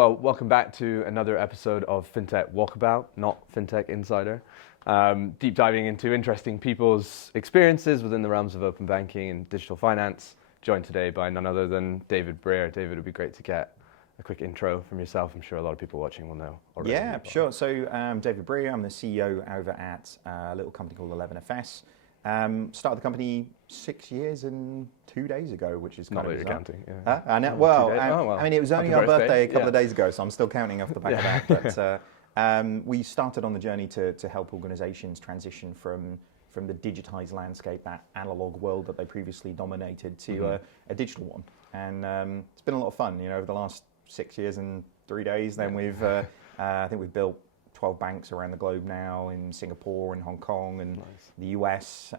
well, welcome back to another episode of FinTech Walkabout, not FinTech Insider. Deep diving into interesting people's experiences within the realms of open banking and digital finance. Joined today by none other than David Brear. David, it would be great to get a quick intro from yourself. I'm sure a lot of people watching will know already. Yeah, sure. So David Brear, I'm the CEO over at a little company called 11FS. Started the company 6 years and 2 days ago, which is kind of bizarre. Counting. Yeah. I know. I mean, it was only our birthday a couple of days ago, so I'm still counting off the back of that. But we started on the journey to help organizations transition from the digitized landscape, that analog world that they previously dominated, to a digital one. And it's been a lot of fun, over the last 6 years and 3 days. Then I think we've built 12 banks around the globe now, in Singapore and Hong Kong and the US,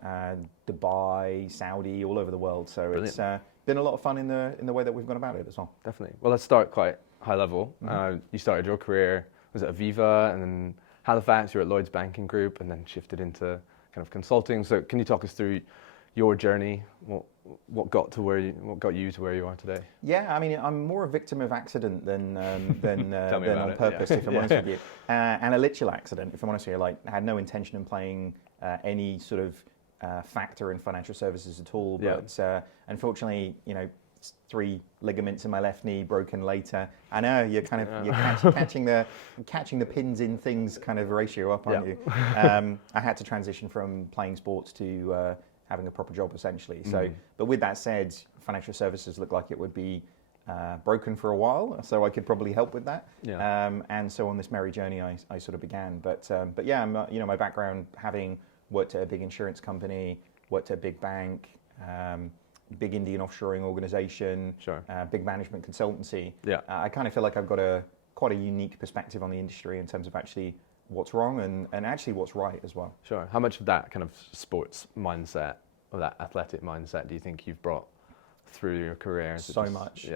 Dubai, Saudi, all over the world. So Brilliant. It's been a lot of fun in the way that we've gone about it as well. Definitely. Well, let's start quite high level. You started your career, was at Aviva and then Halifax, you were at Lloyd's Banking Group and then shifted into kind of consulting. So can you talk us through your journey? What got you to where you are today? Yeah, I mean, I'm more a victim of accident than on purpose, yeah. if I'm honest with you. And a literal accident, if I'm honest with you. Like, I had no intention in playing any sort of factor in financial services at all. But unfortunately, 3 ligaments in my left knee broken later. I know you're catching the pins in things kind of ratio up, aren't you? I had to transition from playing sports to having a proper job, essentially. So, but with that said, financial services looked like it would be broken for a while, so I could probably help with that. And so on this merry journey, I sort of began. But yeah, my background, having worked at a big insurance company, worked at a big bank, big Indian offshoring organization, big management consultancy. I kind of feel like I've got quite a unique perspective on the industry in terms of actually what's wrong and actually what's right as well. Sure. How much of that kind of sports mindset or that athletic mindset do you think you've brought through your career? So much.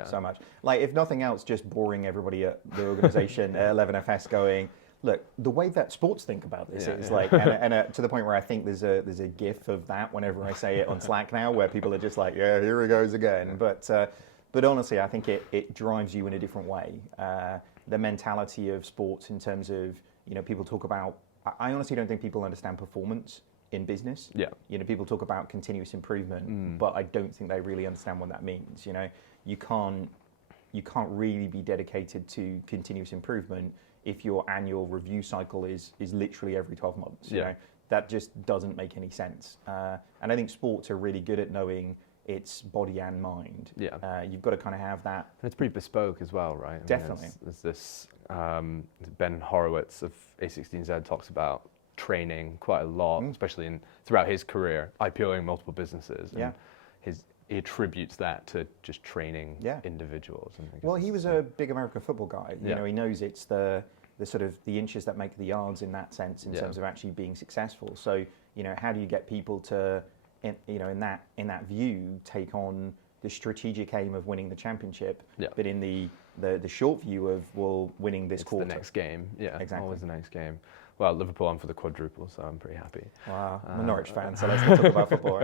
Like, if nothing else, just boring everybody at the organization at 11FS going, look, the way that sports think about this is like, and to the point where I think there's a gif of that whenever I say it on Slack now, where people are just like, yeah, here he goes again. But honestly, I think it drives you in a different way. The mentality of sports in terms of, people talk about, I honestly don't think people understand performance in business. People talk about continuous improvement, but I don't think they really understand what that means. You can't really be dedicated to continuous improvement if your annual review cycle is literally every 12 months. That just doesn't make any sense. And I think sports are really good at knowing its body and mind. You've got to kind of have that. And it's pretty bespoke as well, right? Definitely. There's this, Ben Horowitz of A16Z talks about training quite a lot, especially throughout his career, IPOing multiple businesses. And he attributes that to just training individuals. Well, he was a big American football guy. He knows it's the sort of the inches that make the yards in that sense, in terms of actually being successful. So, how do you get people to, in that view, take on the strategic aim of winning the championship, but in the short view of, well, winning this quarter. The next game, exactly. Always the next game. Well, Liverpool on for the quadruple, so I'm pretty happy. Wow, I'm a Norwich fan, so let's not talk about football,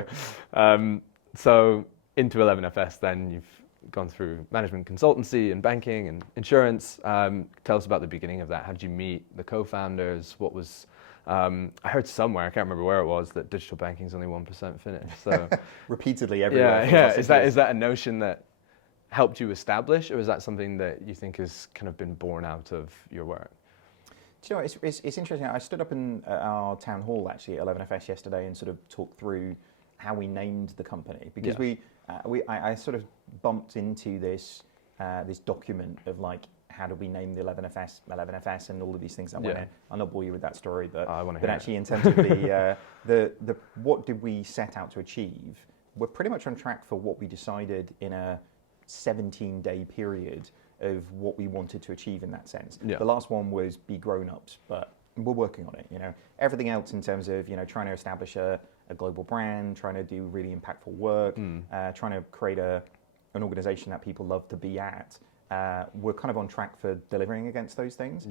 right? So into 11FS, then you've gone through management consultancy and banking and insurance. Tell us about the beginning of that. How did you meet the co-founders? What was I heard somewhere, I can't remember where it was, that digital banking is only 1% finished. So repeatedly everywhere. Is that a notion that helped you establish, or is that something that you think has kind of been born out of your work? Do you know, it's interesting. I stood up in our town hall actually at 11FS yesterday and sort of talked through how we named the company, because I sort of bumped into this document of like, how do we name the 11FS and all of these things that went in. I'll not bore you with that story, but actually in terms of the what did we set out to achieve, we're pretty much on track for what we decided in a 17-day period of what we wanted to achieve in that sense. The last one was be grown-ups, but we're working on it. Everything else in terms of trying to establish a global brand, trying to do really impactful work, trying to create an organization that people love to be at. We're kind of on track for delivering against those things.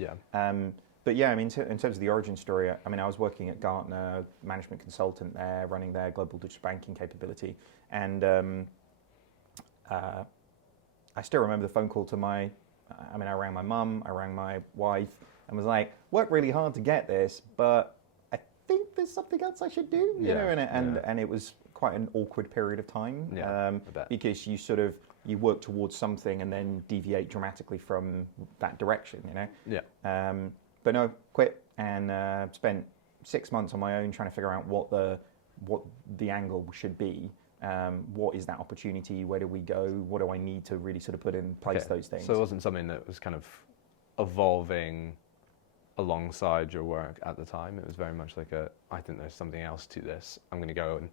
But yeah, I mean, in terms of the origin story, I mean, I was working at Gartner, management consultant there, running their global digital banking capability, and I still remember the phone call to my I rang my mum, I rang my wife, and was like, worked really hard to get this, but I think there's something else I should do, you know, and it was quite an awkward period of time, because you work towards something and then deviate dramatically from that direction, you know. But no, quit and spent 6 months on my own trying to figure out what the angle should be. What is that opportunity? Where do we go? What do I need to really sort of put in place those things? So it wasn't something that was kind of evolving alongside your work at the time. It was very much like I think there's something else to this. I'm going to go and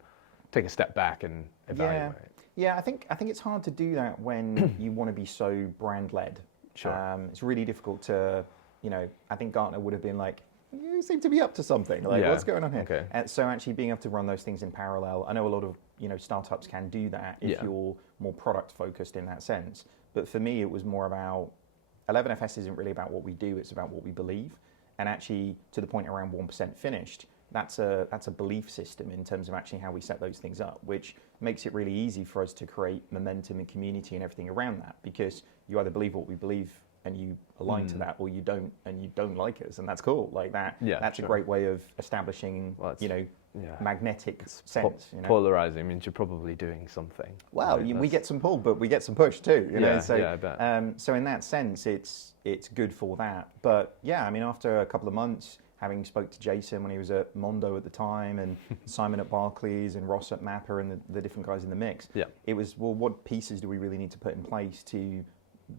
take a step back and evaluate. Yeah, I think it's hard to do that when you want to be so brand led. Sure. It's really difficult to, you know, I think Gartner would have been like, you seem to be up to something. Like, what's going on here? Okay. And so actually being able to run those things in parallel, I know a lot of, you know, startups can do that if you're more product focused in that sense. But for me, it was more about 11FS isn't really about what we do, it's about what we believe. And actually, to the point around 1% finished, that's a belief system in terms of actually how we set those things up, which makes it really easy for us to create momentum and community and everything around that, because you either believe what we believe and you align to that, or you don't and you don't like us, and that's cool. Like that, that's a great way of establishing, you know, magnetic sense. You know? Polarizing means you're probably doing something. Well, right? We get some pull, but we get some push too. You know? So, I bet. So in that sense, it's good for that. But yeah, I mean, after a couple of months, having spoke to Jason when he was at Mondo at the time, and Simon at Barclays, and Ross at Mapper, and the different guys in the mix, it was, well, what pieces do we really need to put in place to,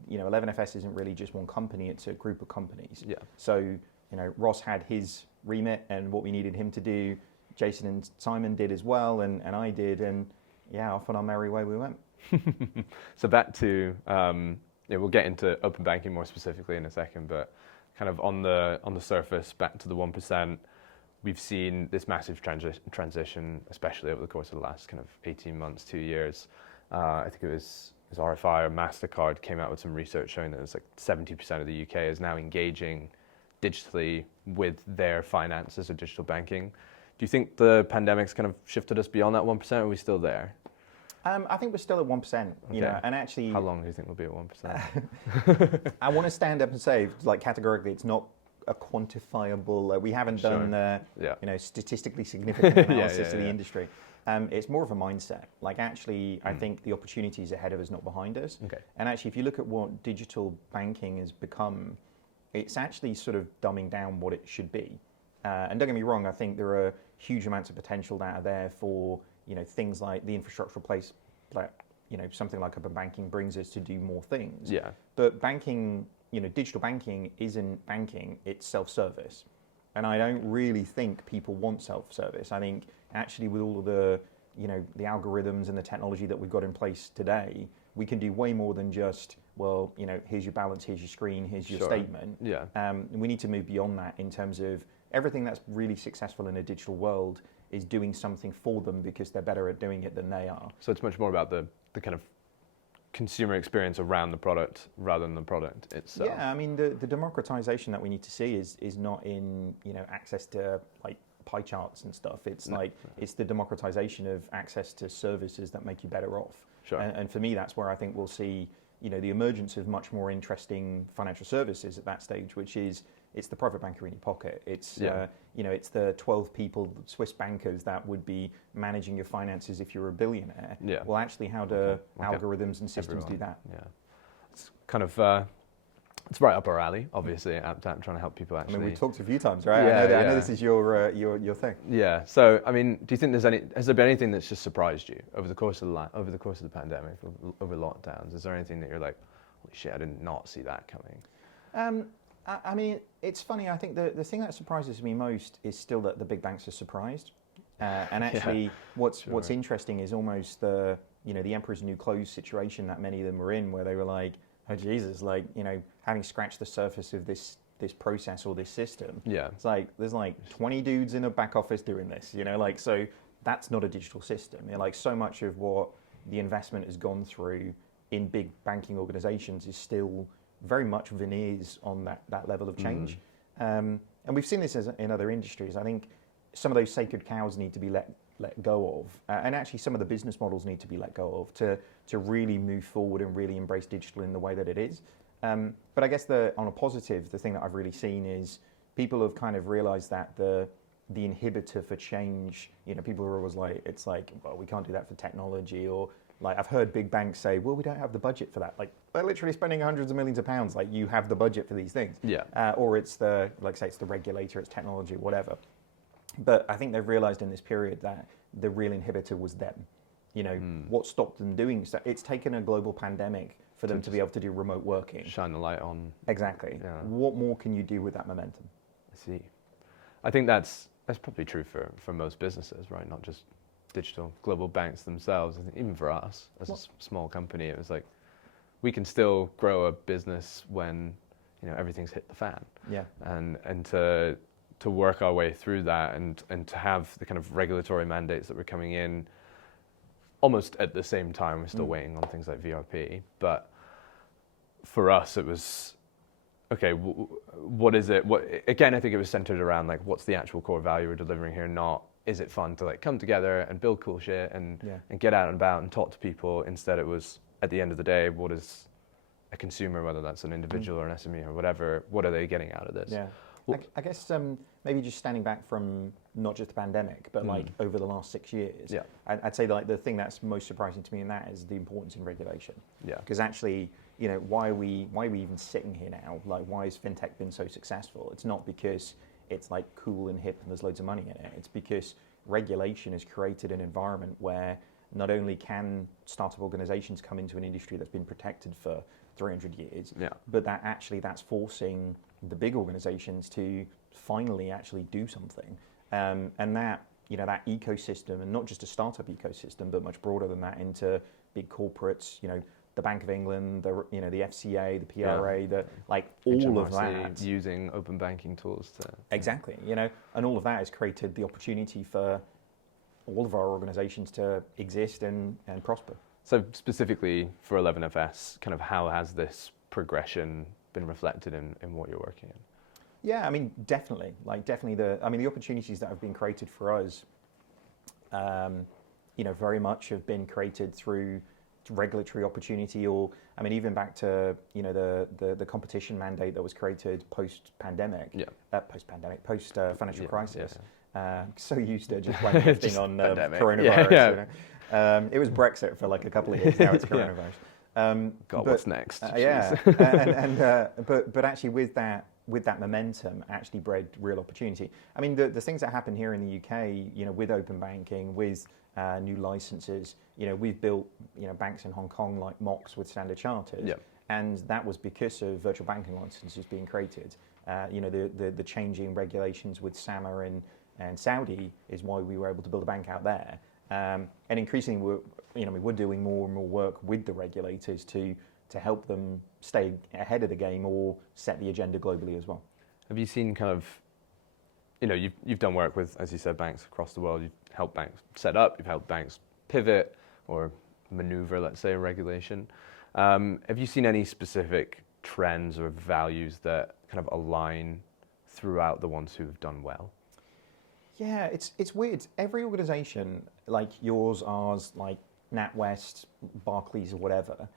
you know, 11FS isn't really just one company, it's a group of companies. So, you know, Ross had his remit and what we needed him to do. Jason and Simon did as well, and I did, and off on our merry way we went. So back to, we'll get into open banking more specifically in a second, but kind of on the surface, back to the 1%, we've seen this massive transition, especially over the course of the last kind of 18 months, 2 years. I think it was RFI or MasterCard came out with some research showing that it's like 70% of the UK is now engaging digitally with their finances or digital banking. Do you think the pandemic's kind of shifted us beyond that 1%, or are we still there? I think we're still at 1%, you know, and actually... How long do you think we'll be at 1%? I want to stand up and say, like, categorically, it's not a quantifiable... we haven't done, you know, statistically significant analysis of the industry. It's more of a mindset. Like, actually, I think the opportunity is ahead of us, not behind us. And actually, if you look at what digital banking has become, it's actually sort of dumbing down what it should be. And don't get me wrong, I think there are huge amounts of potential that are there for, you know, things like the infrastructural place, like, you know, something like open banking brings us to do more things. But banking, you know, digital banking isn't banking, it's self-service. And I don't really think people want self-service. I think actually with all of the, you know, the algorithms and the technology that we've got in place today, we can do way more than just, well, you know, here's your balance, here's your screen, here's your statement. We need to move beyond that in terms of everything that's really successful in a digital world is doing something for them because they're better at doing it than they are. So it's much more about the kind of consumer experience around the product rather than the product itself. Yeah, I mean, the democratization that we need to see is not in, you know, access to like pie charts and stuff. It's it's the democratization of access to services that make you better off. And for me, that's where I think we'll see, you know, the emergence of much more interesting financial services at that stage, which is it's the private banker in your pocket. It's you know, it's the 12 people, Swiss bankers that would be managing your finances if you're a billionaire. Well, actually, how do algorithms and systems do that? It's kind of it's right up our alley, obviously. I'm trying to help people actually. I mean, we talked a few times, right? I know this is your thing. Yeah. So, I mean, do you think has there been anything that's just surprised you over the course of the pandemic, over lockdowns? Is there anything that you're like, holy shit, I did not see that coming? I mean, it's funny. I think the thing that surprises me most is still that the big banks are surprised. And actually, what's interesting is almost the emperor's new clothes situation that many of them were in, where they were like, oh Jesus, like, you know, having scratched the surface of this process or this system. It's like there's like 20 dudes in a back office doing this, you know, like, so that's not a digital system. You know, like, so much of what the investment has gone through in big banking organizations is still very much veneers on that level of change. And we've seen this in other industries. I think some of those sacred cows need to be let go of, and actually some of the business models need to be let go of to really move forward and really embrace digital in the way that it is. But I guess on a positive, the thing that I've really seen is people have kind of realised that the inhibitor for change, people are always like, it's like, well, we can't do that for technology, or like I've heard big banks say, well, we don't have the budget for that. Like they're literally spending hundreds of millions of pounds. Like you have the budget for these things. Yeah. Or it's the regulator, it's technology, whatever. But I think they've realised in this period that the real inhibitor was them. What stopped them doing so? It's taken a global pandemic for them to be able to do remote working. Shine the light on. Exactly. Yeah. What more can you do with that momentum? I see. I think that's probably true for most businesses, right? Not just digital global banks themselves. I think even for us as a small company, it was like we can still grow a business when everything's hit the fan. Yeah. And to work our way through that and to have the kind of regulatory mandates that were coming in almost at the same time. We're still waiting on things like VRP, but for us it was okay. What is it? Again, I think it was centered around like what's the actual core value we're delivering here, not is it fun to like come together and build cool shit and get out and about and talk to people. Instead, it was at the end of the day, what is a consumer, whether that's an individual or an SME or whatever, what are they getting out of this? Yeah. I guess maybe just standing back from not just the pandemic, but like over the last 6 years, I'd say like the thing that's most surprising to me in that is the importance in regulation. Yeah. Because actually, why are we even sitting here now? Like, why has fintech been so successful? It's not because it's like cool and hip and there's loads of money in it. It's because regulation has created an environment where not only can startup organizations come into an industry that's been protected for 300 years, but that's forcing the big organizations to finally actually do something. And that ecosystem, and not just a startup ecosystem, but much broader than that into big corporates, the Bank of England, the FCA, the PRA, all of that. Using open banking tools to... Exactly, and all of that has created the opportunity for all of our organizations to exist and prosper. So specifically for 11FS, kind of how has this progression been reflected in what you're working in? Yeah, I mean, definitely. The opportunities that have been created for us, very much have been created through regulatory opportunity, or even back to the competition mandate that was created post-pandemic, post financial crisis. So used to just blaming everything on coronavirus. It was Brexit for like a couple of years. Now it's coronavirus. What's next? But actually with that momentum actually bred real opportunity. I mean, the things that happen here in the UK, with open banking, with new licenses, we've built, banks in Hong Kong like Mox with Standard Chartered, and that was because of virtual banking licenses being created. The changing regulations with SAMA and Saudi is why we were able to build a bank out there. And increasingly, we're doing more and more work with the regulators to help them stay ahead of the game or set the agenda globally as well. Have you seen kind of, you've done work with, as you said, banks across the world. You've helped banks set up, you've helped banks pivot or maneuver, let's say, regulation. Have you seen any specific trends or values that kind of align throughout the ones who have done well? Yeah, it's weird. Every organization, like yours, ours, like NatWest, Barclays, or whatever,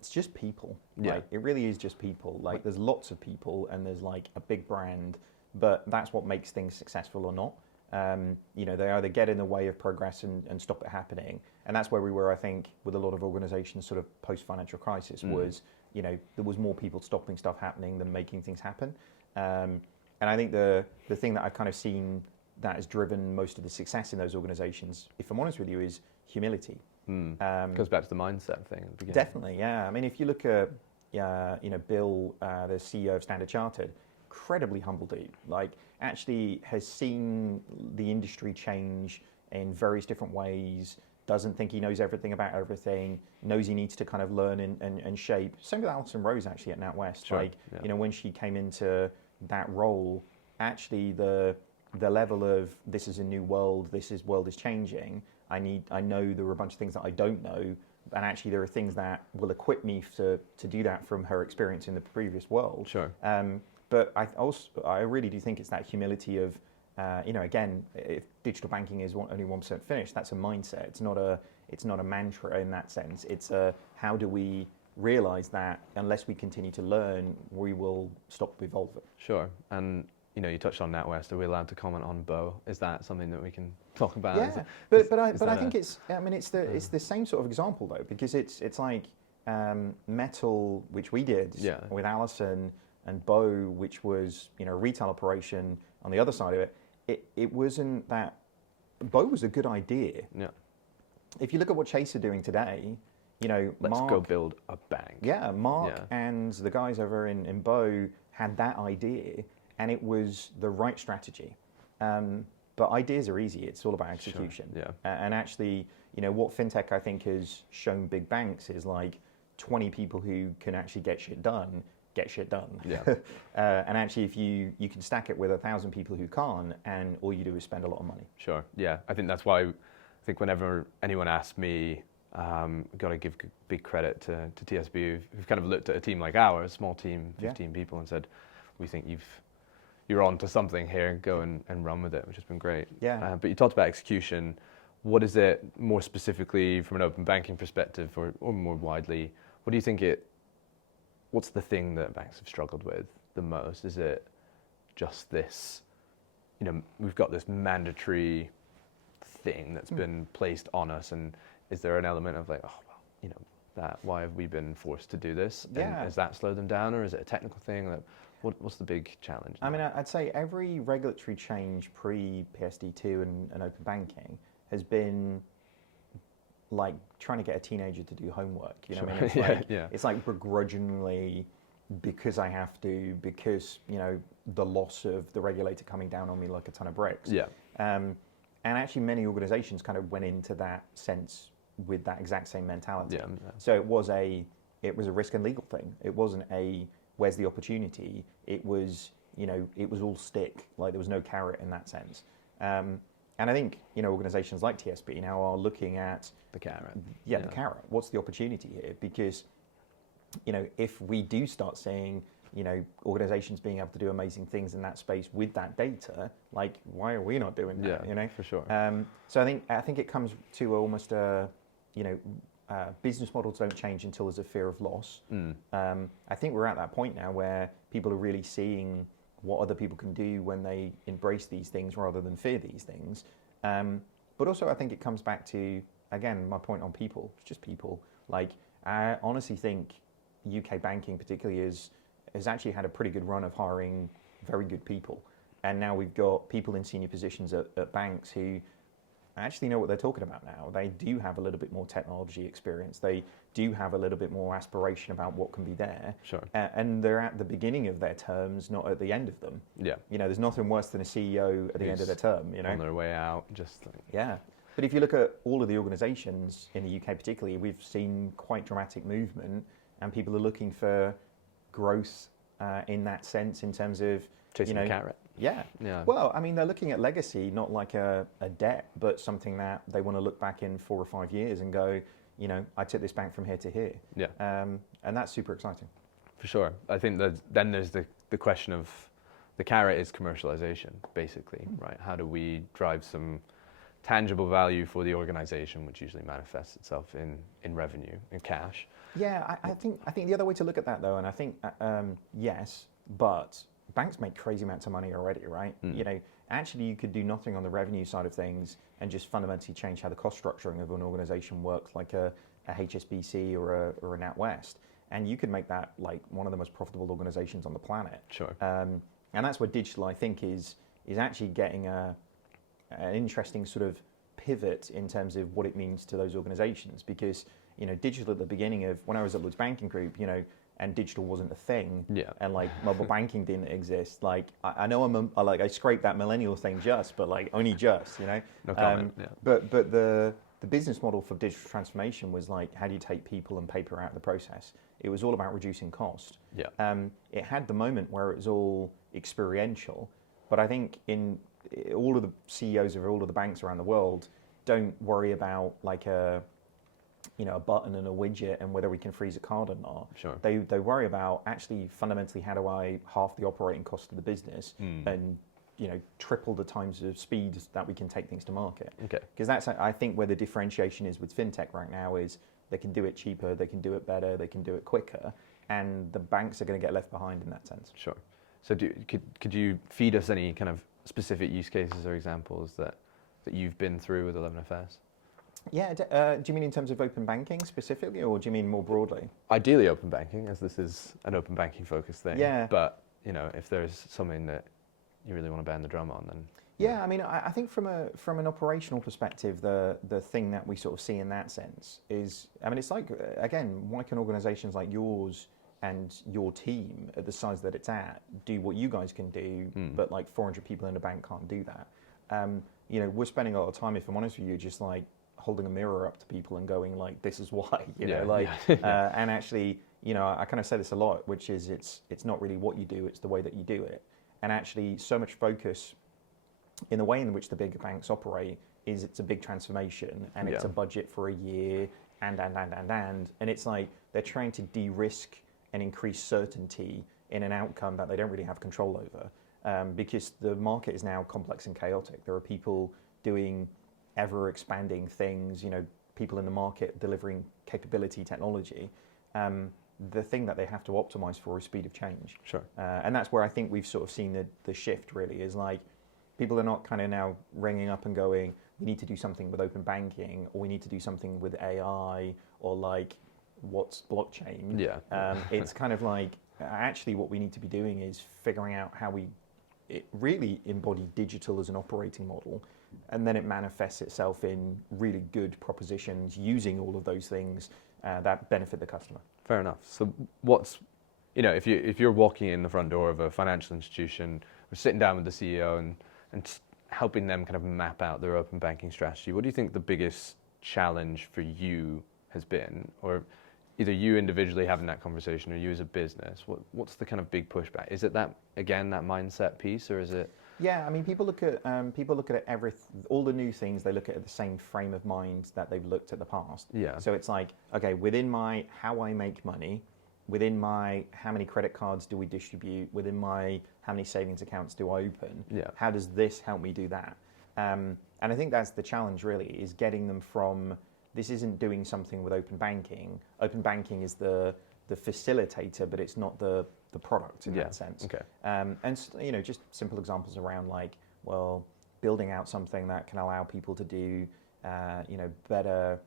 it's just people. Like, it really is just people. Like, there's lots of people, and there's like a big brand, but that's what makes things successful or not. They either get in the way of progress and stop it happening, and that's where we were, I think, with a lot of organizations sort of post-financial crisis, was, there was more people stopping stuff happening than making things happen. And I think the thing that I've kind of seen that has driven most of the success in those organizations, if I'm honest with you, is humility. Goes back to the mindset thing at the beginning. Definitely, yeah. I mean, if you look at, Bill, the CEO of Standard Chartered, incredibly humble dude. Like, actually has seen the industry change in various different ways, doesn't think he knows everything about everything, knows he needs to kind of learn and shape. Same with Alison Rose, actually, at NatWest. Sure. When she came into that role, actually the level of this is a new world, world is changing. I know there are a bunch of things that I don't know, and actually there are things that will equip me to do that from her experience in the previous world. Sure. But I really do think it's that humility of, again, if digital banking is only 1% finished, that's a mindset. It's not a mantra in that sense. It's how do we realize that unless we continue to learn, we will stop evolving. Sure. And you touched on NatWest. Are we allowed to comment on Bo? Is that something that we can talk about? Yeah, but I think it's the same sort of example though, because it's like Metal, which we did with Alison, and Bo, which was a retail operation on the other side of it. It wasn't that. Bo was a good idea. Yeah. If you look at what Chase are doing today, let's Mark, go build a bank. Yeah, Mark and the guys over in Bo had that idea, and it was the right strategy. But ideas are easy. It's all about execution. Sure. Yeah. And actually, what FinTech I think has shown big banks is like 20 people who can actually get shit done. Yeah. And actually, if you can stack it with 1,000 people who can't, and all you do is spend a lot of money. Sure. Yeah. I think that's why. I think whenever anyone asks me, got to give big credit to TSB, who've kind of looked at a team like ours, small team, 15 people, and said, "We think you're on to something here. Go and run with it," which has been great. Yeah. But you talked about execution. What is it more specifically from an open banking perspective, or more widely? What do you think what's the thing that banks have struggled with the most? Is it just this, we've got this mandatory thing that's been placed on us, and is there an element of like, oh, well, that why have we been forced to do this? Yeah. And has that slowed them down, or is it a technical thing? Like, what's the big challenge? I mean, I'd say every regulatory change pre-PSD2 and open banking has been like trying to get a teenager to do homework. You know what I mean? It's like begrudgingly, because I have to, because the loss of the regulator coming down on me like a ton of bricks. Yeah. And actually, many organisations kind of went into that sense with that exact same mentality. Yeah. So it was a risk and legal thing. It wasn't a where's the opportunity. It was it was all stick. Like there was no carrot in that sense. And I think organisations like TSB now are looking at the carrot. Yeah, the carrot. What's the opportunity here? Because if we do start seeing organisations being able to do amazing things in that space with that data, like why are we not doing that? Yeah, for sure. So I think it comes to almost business models don't change until there's a fear of loss. I think we're at that point now where people are really seeing what other people can do when they embrace these things rather than fear these things. But also I think it comes back to, again, my point on people. It's just people. Like I honestly think UK banking particularly has actually had a pretty good run of hiring very good people. And now we've got people in senior positions at banks who actually know what they're talking about now. They do have a little bit more technology experience. They do have a little bit more aspiration about what can be there. Sure. And they're at the beginning of their terms, not at the end of them. Yeah. There's nothing worse than a CEO at the end of their term, on their way out, just like... Yeah. But if you look at all of the organisations in the UK particularly, we've seen quite dramatic movement, and people are looking for growth in that sense in terms of... Chasing the carrot. Yeah. Well, I mean, they're looking at legacy, not like a debt, but something that they want to look back in 4 or 5 years and go, I took this bank from here to here. Yeah. And that's super exciting. For sure. I think that then there's the question of the carrot is commercialization, basically, right? How do we drive some tangible value for the organization, which usually manifests itself in revenue, in cash? Yeah, I think the other way to look at that, though, and I think, yes, but... banks make crazy amounts of money already, right? Actually you could do nothing on the revenue side of things and just fundamentally change how the cost structuring of an organization works, like a HSBC or a NatWest, and you could make that like one of the most profitable organizations on the planet. Sure. And that's where digital, I think, is actually getting an interesting sort of pivot in terms of what it means to those organizations, because digital at the beginning of when I was at Lloyds Banking Group, and digital wasn't a thing, and like mobile banking didn't exist. Like I know I scraped that millennial thing but like only just, No comment. But the business model for digital transformation was like, how do you take people and paper out of the process? It was all about reducing cost. It had the moment where it was all experiential, but I think in all of the CEOs of all of the banks around the world don't worry about like a button and a widget and whether we can freeze a card or not. Sure. They worry about actually fundamentally how do I halve the operating cost of the business and triple the times of speed that we can take things to market. Okay. Because that's I think where the differentiation is with fintech right now is they can do it cheaper, they can do it better, they can do it quicker, and the banks are going to get left behind in that sense. Sure. So could you feed us any kind of specific use cases or examples that you've been through with 11FS? Yeah, do you mean in terms of open banking specifically, or do you mean more broadly? Ideally open banking, as this is an open banking focused thing. Yeah. But, if there's something that you really want to bang the drum on, then... Yeah, I mean, I think from an operational perspective, the thing that we sort of see in that sense is, I mean, it's like, again, why can organizations like yours and your team at the size that it's at do what you guys can do, but like 400 people in a bank can't do that? We're spending a lot of time, if I'm honest with you, just like holding a mirror up to people and going like, this is why, and actually, I kind of say this a lot, which is it's not really what you do, it's the way that you do it. And actually so much focus in the way in which the bigger banks operate is it's a big transformation and it's a budget for a year and it's like they're trying to de-risk and increase certainty in an outcome that they don't really have control over, because the market is now complex and chaotic. There are people doing ever expanding things, people in the market delivering capability technology. The thing that they have to optimize for is speed of change. Sure. And that's where I think we've sort of seen the shift really is like, people are not kind of now ringing up and going, we need to do something with open banking, or we need to do something with AI, or like, what's blockchain? Yeah. It's kind of like, actually what we need to be doing is figuring out how we really embody digital as an operating model, and then it manifests itself in really good propositions using all of those things that benefit the customer. Fair enough. So what's, if you're walking in the front door of a financial institution, or sitting down with the CEO and helping them kind of map out their open banking strategy, what do you think the biggest challenge for you has been? Or either you individually having that conversation or you as a business, what's the kind of big pushback? Is it that mindset piece, or is it? Yeah, I mean, people look at it all the new things, they look at it the same frame of mind that they've looked at the past. Yeah. So it's like, okay, within my how I make money, within my how many credit cards do we distribute, within my how many savings accounts do I open, how does this help me do that? And I think that's the challenge really, is getting them from, this isn't doing something with open banking. Open banking is the facilitator, but it's not the product in that sense. Okay. And just simple examples around like, well, building out something that can allow people to do, better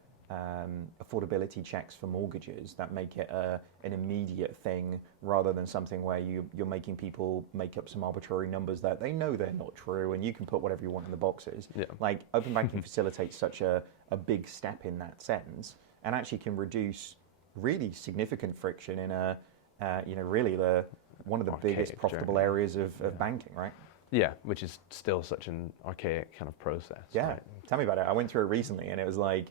affordability checks for mortgages that make it an immediate thing, rather than something where you're making people make up some arbitrary numbers that they know they're not true, and you can put whatever you want in the boxes. Yeah. Like open banking facilitates such a big step in that sense, and actually can reduce really significant friction in really one of the biggest profitable areas of banking, right? Yeah, which is still such an archaic kind of process. Yeah, right? Tell me about it. I went through it recently, and it was like,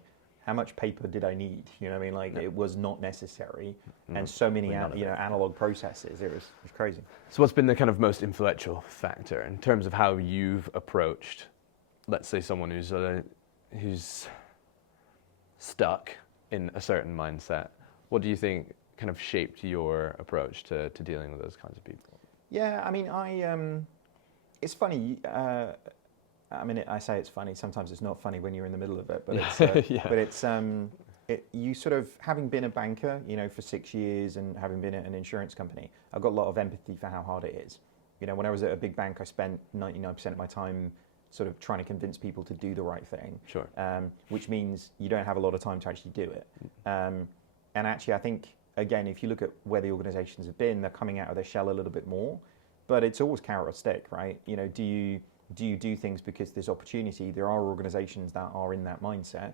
how much paper did I need? You know what I mean? Like, it was not necessary, and so many analog processes. It was crazy. So what's been the kind of most influential factor in terms of how you've approached, let's say, someone who's stuck in a certain mindset? What do you think kind of shaped your approach to dealing with those kinds of people? Yeah, I mean, it's funny. I say it's funny. Sometimes it's not funny when you're in the middle of it, but it's you sort of, having been a banker, for 6 years, and having been at an insurance company, I've got a lot of empathy for how hard it is. When I was at a big bank, I spent 99% of my time sort of trying to convince people to do the right thing. Sure. Which means you don't have a lot of time to actually do it. And actually, I think, again, if you look at where the organizations have been, they're coming out of their shell a little bit more, but it's always carrot or stick, right? Do you do things because there's opportunity? There are organizations that are in that mindset.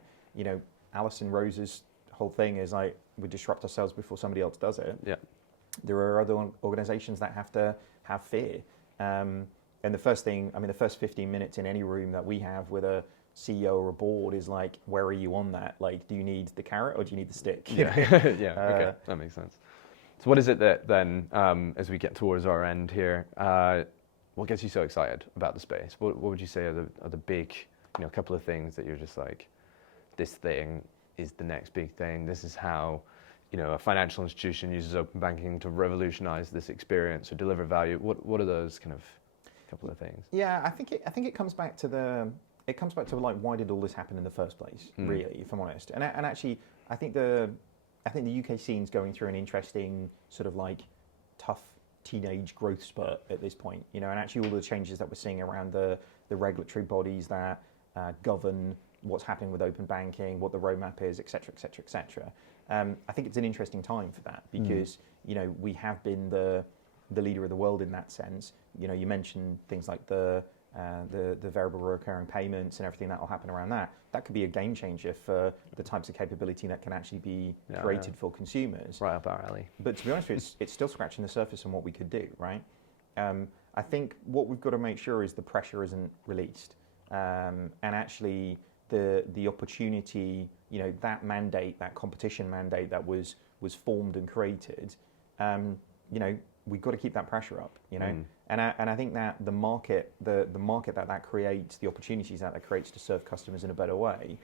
Alison Rose's whole thing is like, we disrupt ourselves before somebody else does it. Yeah. There are other organizations that have to have fear. And the first 15 minutes in any room that we have with a CEO or a board is like, where are you on that? Like, do you need the carrot or do you need the stick? Yeah, okay, that makes sense. So what is it that then, as we get towards our end here, what gets you so excited about the space? What would you say are the big, couple of things that you're just like, this thing is the next big thing. This is how, a financial institution uses open banking to revolutionize this experience or deliver value. What are those kind of couple of things? Yeah, I think it comes back to it comes back to like, why did all this happen in the first place? Really, if I'm honest. And actually, I think the UK scene's going through an interesting sort of like tough teenage growth spurt at this point. You know, and actually all the changes that we're seeing around the regulatory bodies that govern what's happening with open banking, what the roadmap is, et cetera, et cetera, et cetera. I think it's an interesting time for that because you know, we have been the leader of the world in that sense. You know, you mentioned things like the variable recurring payments and everything that will happen around that. That could be a game changer for the types of capability that can actually be created for consumers. Right up our alley. But to be honest with you, it's still scratching the surface on what we could do, right? I think what we've got to make sure is the pressure isn't released. And actually the opportunity, you know, that mandate, that competition mandate that was formed and created, you know, we've got to keep that pressure up, you know. And I think that the market that creates, the opportunities that creates to serve customers in a better way,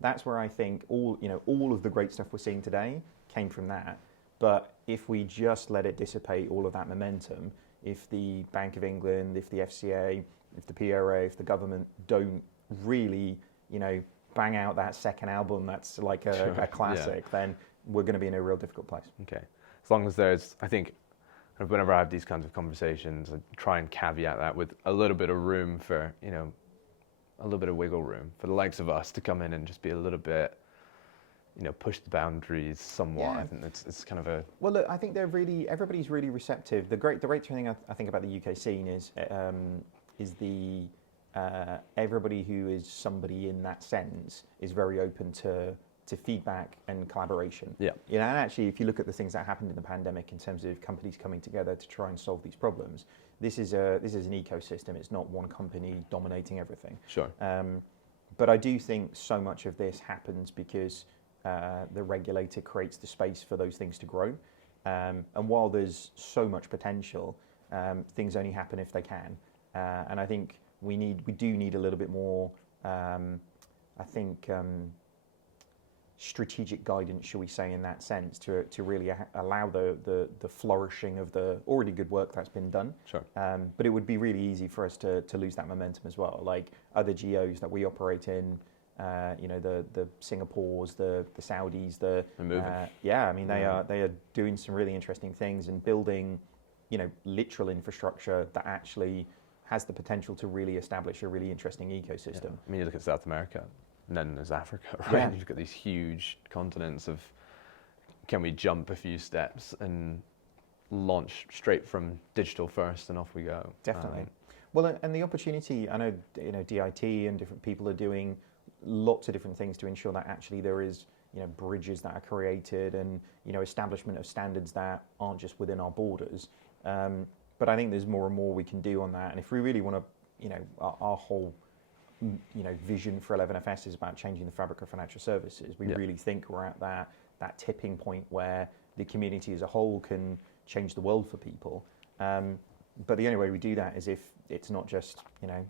that's where I think all of the great stuff we're seeing today came from that. But if we just let it dissipate all of that momentum, if the Bank of England, if the FCA, if the PRA, if the government don't really, you know, bang out that second album that's like a classic, then we're going to be in a real difficult place. Okay. As long as there's, I think, whenever I have these kinds of conversations, I try and caveat that with a little bit of room for, you know, a little bit of wiggle room for the likes of us to come in and just be a little bit, you know, push the boundaries somewhat. I think it's kind of a... Well, look, I think everybody's really receptive. The great thing I think about the UK scene is everybody who is somebody in that sense is very open to feedback and collaboration. Yeah. You know, and actually, if you look at the things that happened in the pandemic in terms of companies coming together to try and solve these problems, this is an ecosystem. It's not one company dominating everything. Sure. But I do think so much of this happens because the regulator creates the space for those things to grow. And while there's so much potential, things only happen if they can. And I think we do need a little bit more, strategic guidance, shall we say, in that sense, to really allow the flourishing of the already good work that's been done. Sure. But it would be really easy for us to lose that momentum as well. Like other GOs that we operate in, you know, the Singapores, the Saudis, I mean, they are doing some really interesting things and building, you know, literal infrastructure that actually has the potential to really establish a really interesting ecosystem. I mean, you look at South America, and then there's Africa, right? Yeah. You look at these huge continents of, can we jump a few steps and launch straight from digital first and off we go? Definitely. Well, and the opportunity, I know, you know, DIT and different people are doing lots of different things to ensure that actually there is, you know, bridges that are created and, you know, establishment of standards that aren't just within our borders. But I think there's more and more we can do on that. And if we really want to, you know, our whole, you know, vision for 11FS is about changing the fabric of financial services. We really think we're at that tipping point where the community as a whole can change the world for people. But the only way we do that is if it's not just, you know,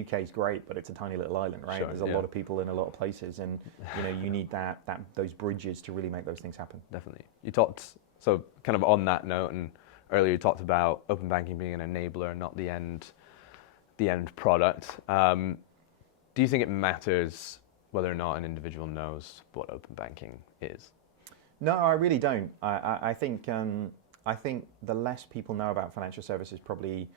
UK is great, but it's a tiny little island, right? Sure, There's a lot of people in a lot of places, and you know, you need those bridges to really make those things happen. Definitely. You talked, so kind of on that note, and earlier you talked about open banking being an enabler, not the end product. Do you think it matters whether or not an individual knows what open banking is? No, I really don't. I think the less people know about financial services, probably.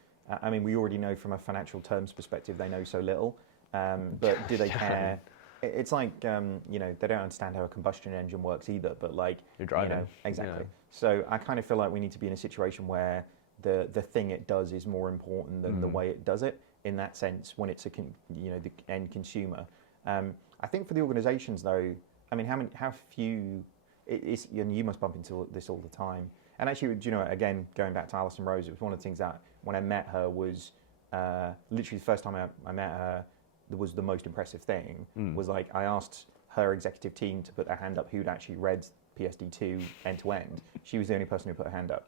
I mean, we already know from a financial terms perspective they know so little. But do they care? It's like you know, they don't understand how a combustion engine works either. But like, you're driving, you know, exactly. You know. So I kind of feel like we need to be in a situation where the thing it does is more important than the way it does it. In that sense, when it's the end consumer. I think for the organisations though, I mean, how few, and you must bump into this all the time. And actually, do you know, again, going back to Alison Rose, it was one of the things that when I met her was literally the first time I met her, was the most impressive thing. Was like I asked her executive team to put their hand up who'd actually read PSD2 end to end. She was the only person who put her hand up.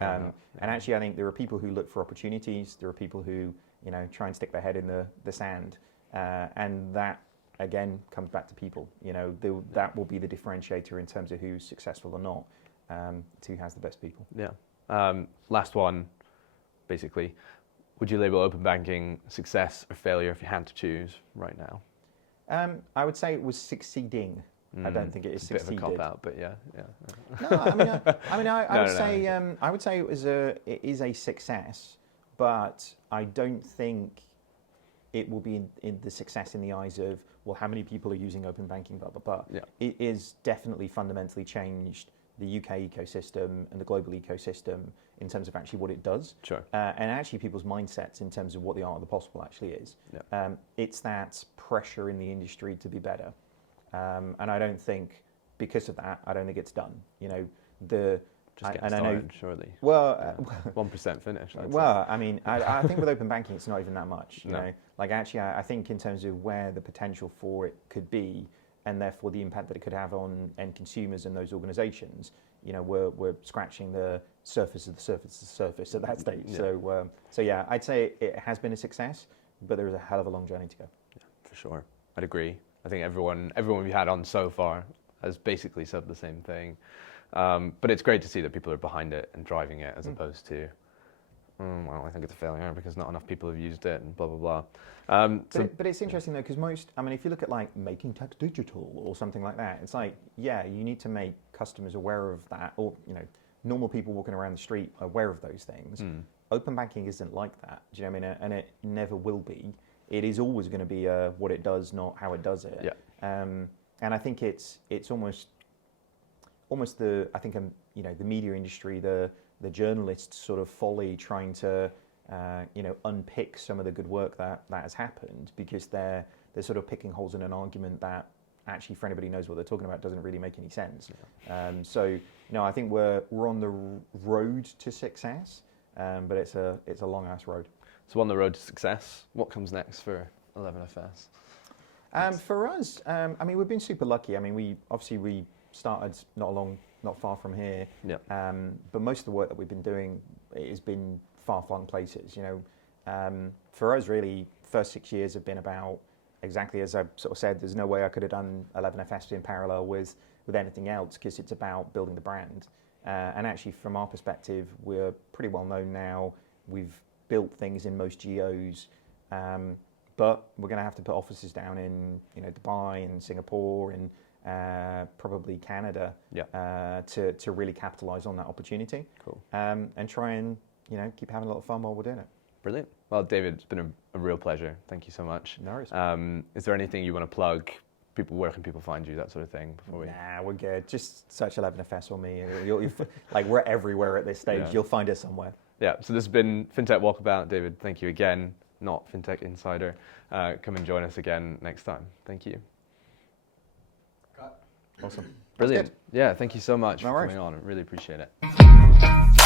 And actually, I think there are people who look for opportunities. There are people who, you know, try and stick their head in the sand, and that again comes back to people. You know, that will be the differentiator in terms of who's successful or not. It's who has the best people. Yeah. Last one, basically. would you label open banking success or failure if you had to choose right now? I would say it was succeeding. I don't think it is It's a bit succeeded. of a cop out, but yeah. No, I would say it is a success, but I don't think it will be in the success in the eyes of, well, how many people are using open banking, blah, blah, blah. Yeah. It is definitely fundamentally changed the UK ecosystem and the global ecosystem in terms of actually what it does. Sure. And actually people's mindsets in terms of what the art of the possible actually is. Yeah. It's that pressure in the industry to be better. And I don't think, because of that, I don't think it's done. You know, Just getting started, surely. Well, 1% finish. I mean, I think with open banking, it's not even that much. You No. know, like actually, I think in terms of where the potential for it could be, and therefore the impact that it could have on end consumers and those organisations, you know, we're scratching the surface of the surface of the surface at that stage. Yeah. So yeah, I'd say it has been a success, but there is a hell of a long journey to go. Yeah, for sure. I'd agree. I think everyone we've had on so far has basically said the same thing. But it's great to see that people are behind it and driving it, as opposed to, well, I think it's a failure because not enough people have used it and blah, blah, blah. But it's interesting though, because if you look at like making tax digital or something like that, it's like, yeah, you need to make customers aware of that, or, you know, normal people walking around the street aware of those things. Open banking isn't like that. Do you know what I mean? And it never will be. It is always going to be what it does, not how it does it. Yeah. And I think it's almost the the media industry, the journalists' sort of folly trying to unpick some of the good work that has happened, because they're sort of picking holes in an argument that actually, for anybody who knows what they're talking about, doesn't really make any sense. Yeah. So I think we're on the road to success, but it's a long ass road. So on the road to success, what comes next for 11FS? For us, we've been super lucky. I mean, we started not far from here. Yeah. But most of the work that we've been doing has been far-flung places. You know, for us, really, first 6 years have been about exactly as I sort of said. There's no way I could have done 11FS in parallel with anything else, because it's about building the brand. And actually, from our perspective, we're pretty well known now. We've built things in most geos. But we're going to have to put offices down in Dubai and Singapore and probably Canada to really capitalise on that opportunity. Cool. And try and keep having a lot of fun while we're doing it. Brilliant. Well, David, it's been a real pleasure. Thank you so much. No worries. Is there anything you want to plug? Where can people find you? That sort of thing. Before we... Nah, we're good. Just search 11FS on me. Like, we're everywhere at this stage. Yeah. You'll find us somewhere. Yeah. So this has been FinTech Walkabout. David, thank you again. Not FinTech Insider. Come and join us again next time. Thank you. Awesome. Brilliant. Yeah, thank you so much for coming on. I really appreciate it.